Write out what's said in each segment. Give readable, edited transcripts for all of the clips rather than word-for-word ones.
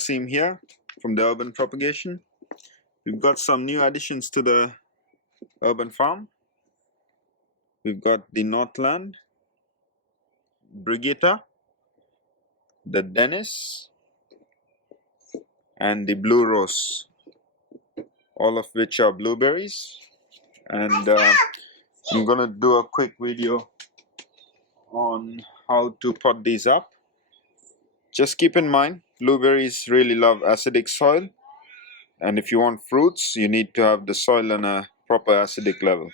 Wasim here from the Urban Propagation. We've got some new additions to the urban farm. We've got the Northland, Brigitta, the Dennis, and the Blue Rose, all of which are blueberries. And I'm gonna do a quick video on how to pot these up. Just keep in mind, blueberries really love acidic soil, and if you want fruits, you need to have the soil on a proper acidic level.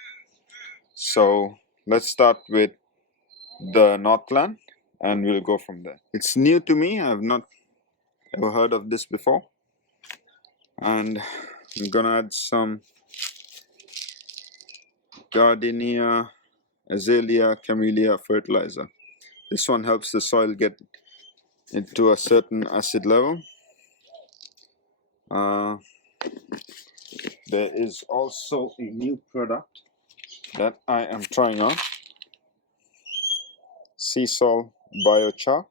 So let's start with the Northland and we'll go from there. It's new to me, I've not ever heard of this before, and I'm gonna add some Gardenia Azalea Camellia fertilizer. This one helps the soil get into a certain acid level. There is also a new product that I am trying on, sea salt biochar.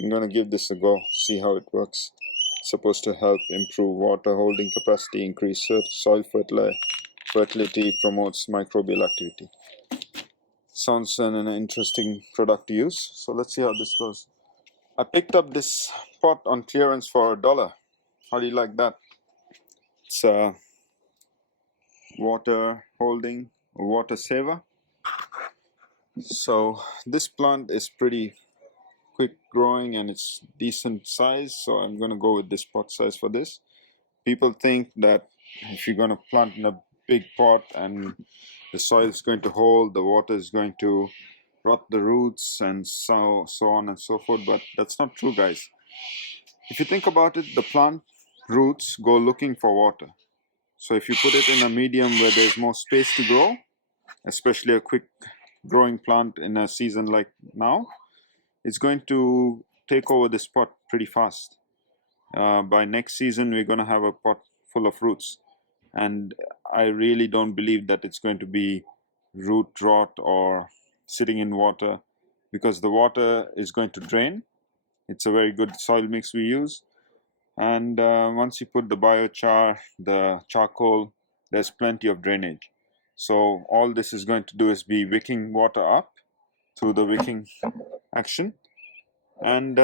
I'm gonna give this a go, see how it works. It's supposed to help improve water holding capacity, increase soil fertility, promotes microbial activity. Sounds an interesting product to use, so let's see how this goes. I picked up this pot on clearance for $1. How do you like that? It's a water holding, a water saver. So this plant is pretty quick growing and it's decent size, so I'm gonna go with this pot size for this. People think that if you're gonna plant in a big pot and the soil is going to hold, the water is going to rot the roots and so on and so forth, but that's not true, guys. If you think about it, the plant roots go looking for water. So if you put it in a medium where there's more space to grow, especially a quick growing plant in a season like now, it's going to take over this pot pretty fast. By next season, we're going to have a pot full of roots. And I really don't believe that it's going to be root rot or sitting in water, because the water is going to drain. It's a very good soil mix we use. And once you put the biochar, the charcoal, there's plenty of drainage. So all this is going to do is be wicking water up through the wicking action. And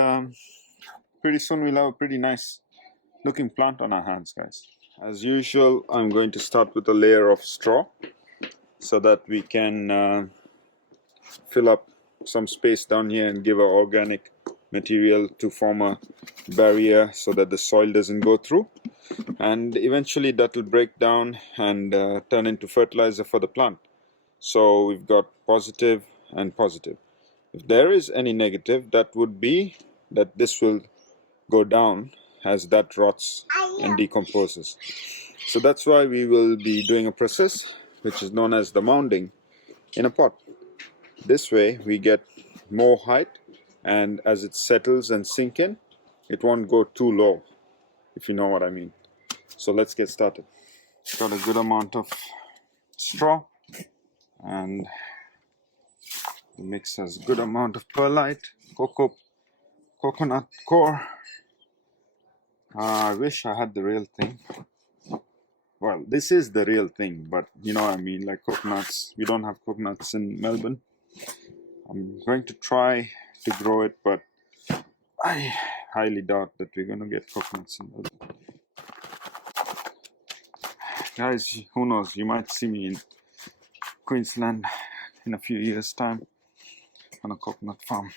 pretty soon we'll have a pretty nice looking plant on our hands, guys. As usual, I'm going to start with a layer of straw so that we can fill up some space down here and give our organic material to form a barrier so that the soil doesn't go through, and eventually that will break down and turn into fertilizer for the plant. So we've got positive and positive. If there is any negative, that would be that this will go down as that rots and decomposes. So that's why we will be doing a process which is known as the mounding in a pot. This way we get more height, and as it settles and sink in, it won't go too low, if you know what I mean. So let's get started. Got a good amount of straw, and the mix has a good amount of perlite, coconut core. I wish I had the real thing. Well, this is the real thing, but you know what I mean, like coconuts. We don't have coconuts in Melbourne. I'm going to try to grow it, but I highly doubt that we're going to get coconuts in Melbourne. Guys, who knows, you might see me in Queensland in a few years' time on a coconut farm.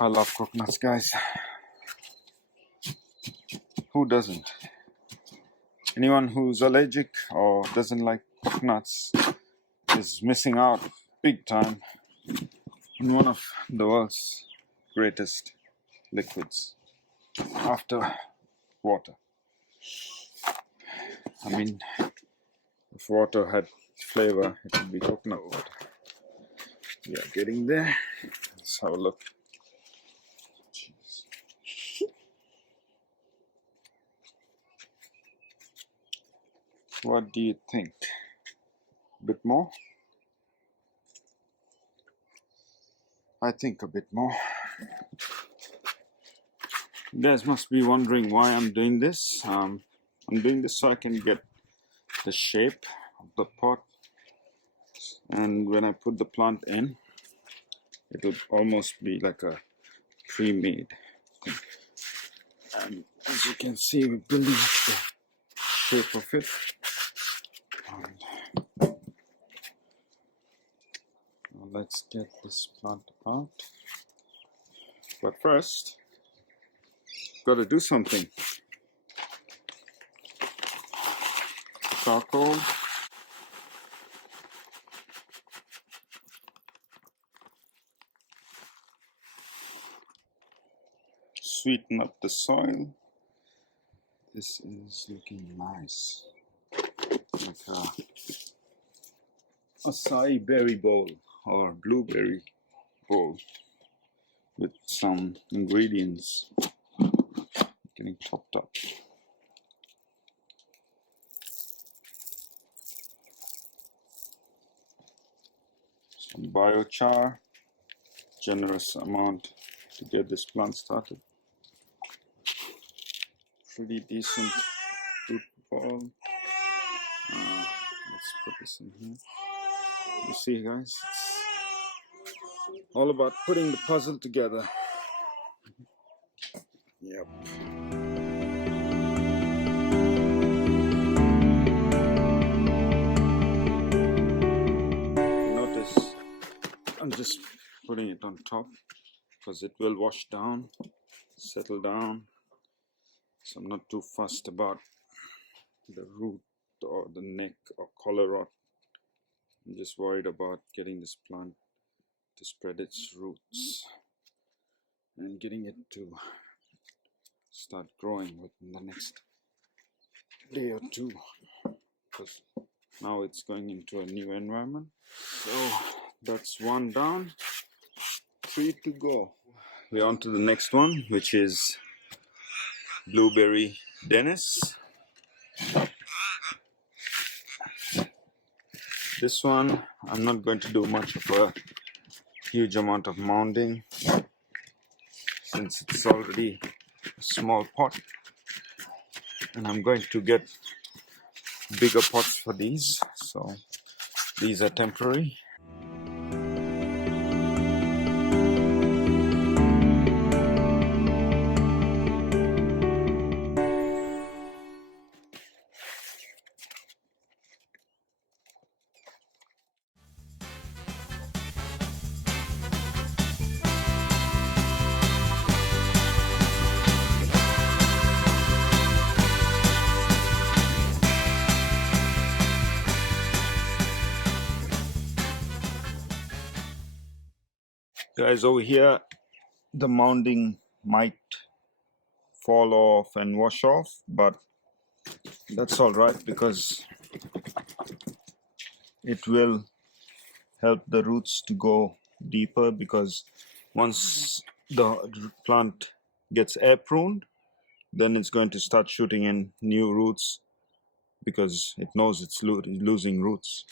I love coconuts, guys. Who doesn't? Anyone who's allergic or doesn't like coconuts is missing out big time on one of the world's greatest liquids after water. I mean, if water had flavor, it would be coconut water. We are getting there. Let's have a look. What do you think? A bit more? I think a bit more. You guys must be wondering why I'm doing this. I'm doing this so I can get the shape of the pot, and when I put the plant in, it'll almost be like a pre-made. And as you can see, we're building the shape of it. And now let's get this plant out. But first, got to do something. Charcoal. Sweeten up the soil. This is looking nice. Like a acai berry bowl or blueberry bowl with some ingredients getting topped up. Some biochar, generous amount to get this plant started. Pretty decent root ball. Let's put this in here. You see, guys, it's all about putting the puzzle together. Yep. Notice I'm just putting it on top because it will wash down, settle down. So I'm not too fussed about the root or the neck or collar rot. I'm just worried about getting this plant to spread its roots and getting it to start growing within the next day or two, because now it's going into a new environment. So that's one down, 3 to go. We're on to the next one, which is Blueberry Dennis. This one, I'm not going to do much of a huge amount of mounding since it's already a small pot, and I'm going to get bigger pots for these. So these are temporary. Guys, over here the mounding might fall off and wash off, but that's all right because it will help the roots to go deeper, because once the plant gets air pruned, then it's going to start shooting in new roots because it knows it's losing roots.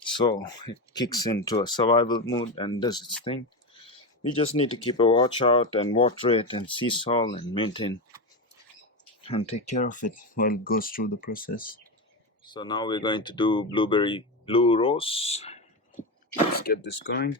So it kicks into a survival mode and does its thing. We just need to keep a watch out and water it and sea salt and maintain and take care of it while it goes through the process. So now we're going to do blueberry blue rose. Let's get this going.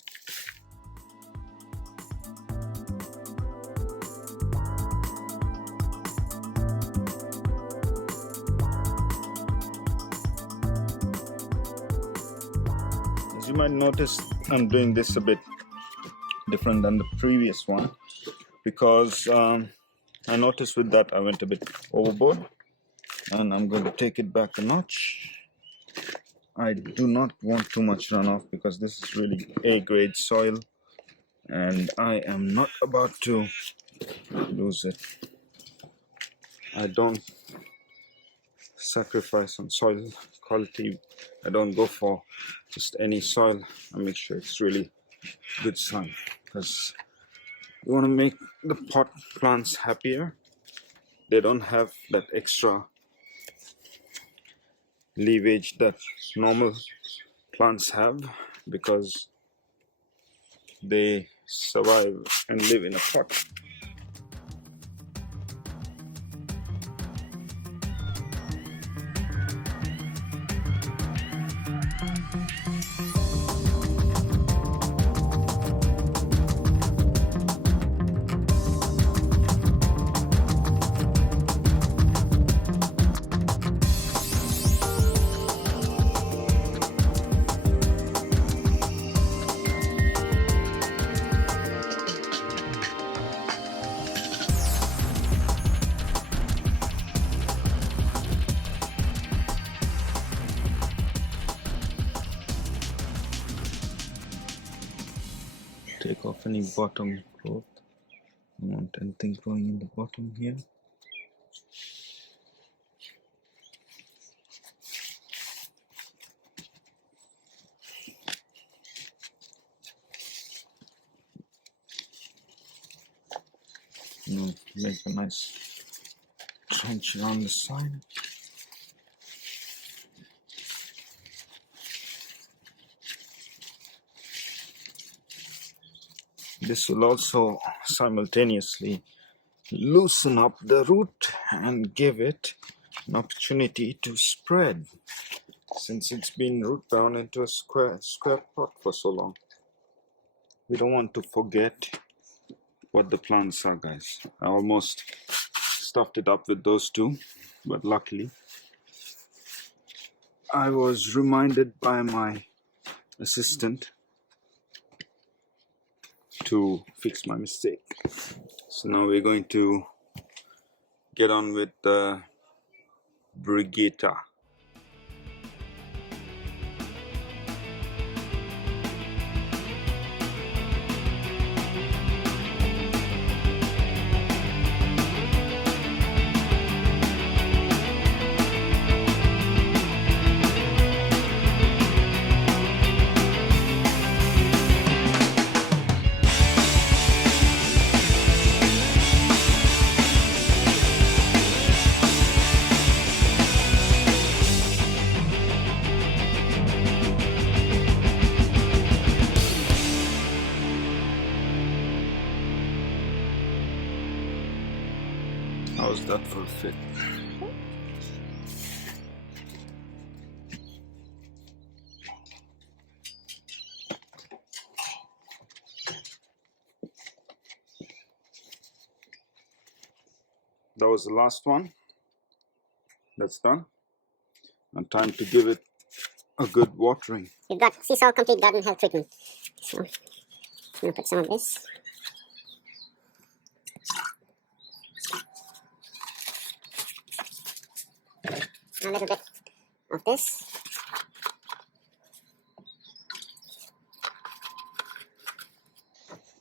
As you might notice, I'm doing this a bit different than the previous one because I noticed with that I went a bit overboard, and I'm going to take it back a notch. I do not want too much runoff because this is really A-grade soil and I am not about to lose it. I don't sacrifice on soil quality. I don't go for just any soil. I make sure it's really good soil because you want to make the pot plants happier. They don't have that extra leavage that normal plants have because they survive and live in a pot. take off any bottom growth. I don't want anything growing in the bottom here. Make a nice trench around the side. This will also simultaneously loosen up the root and give it an opportunity to spread, since it's been root bound into a square pot for so long. We don't want to forget what the plants are, guys. I almost stuffed it up with those two, but luckily I was reminded by my assistant to fix my mistake. So now we're going to get on with the brigata. How's that for a fit? That was the last one. That's done. And time to give it a good watering. We've got sea salt complete garden health treatment. So I'm going to put some of this. A little bit of this.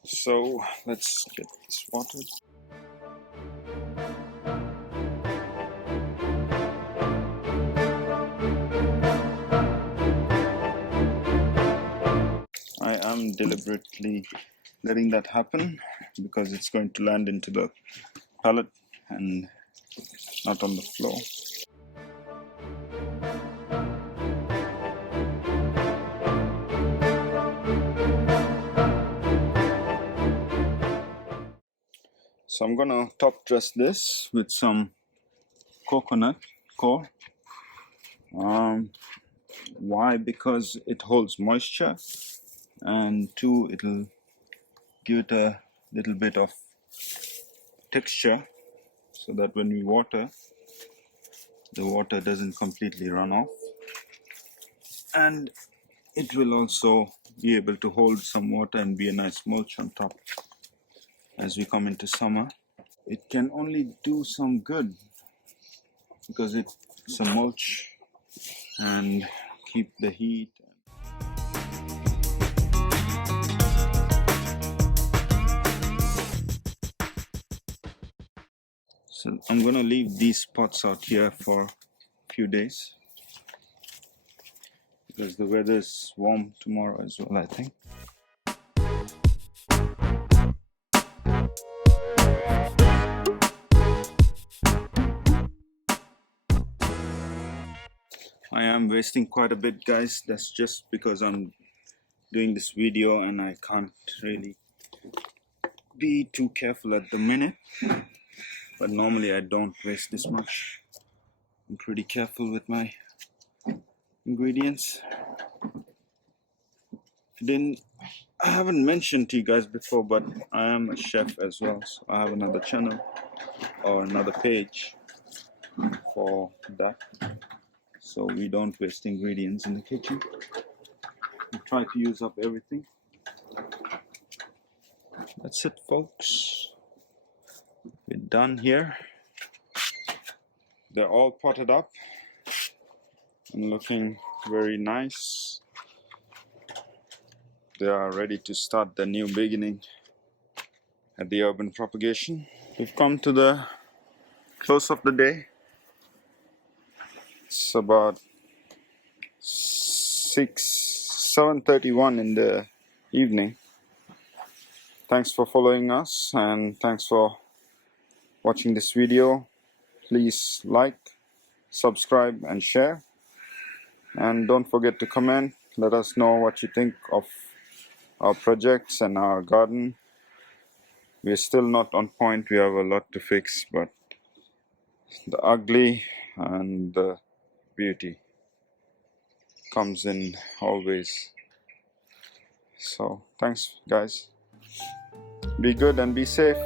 So let's get this watered. I am deliberately letting that happen because it's going to land into the pallet and not on the floor. So I'm gonna top dress this with some coconut core. Why? Because it holds moisture, and two, it'll give it a little bit of texture so that when we water, the water doesn't completely run off, and it will also be able to hold some water and be a nice mulch on top as we come into summer. It can only do some good because it's a mulch and keep the heat. So I'm gonna leave these pots out here for a few days because the weather is warm tomorrow as well, I think. I am wasting quite a bit, guys. That's just because I'm doing this video and I can't really be too careful at the minute, but normally I don't waste this much. I'm pretty careful with my ingredients. I haven't mentioned to you guys before, but I am a chef as well, so I have another channel or another page for that, so we don't waste ingredients in the kitchen. We try to use up everything. That's it, folks. We're done here. They're all potted up and looking very nice. They are ready to start the new beginning at the urban propagation. We've come to the close of the day. It's about 7:31 in the evening. Thanks for following us and thanks for watching this video. Please like, subscribe and share, and don't forget to comment. Let us know what you think of our projects and our garden. We're still not on point. We have a lot to fix, but the ugly and the beauty comes in always. So thanks guys, be good and be safe.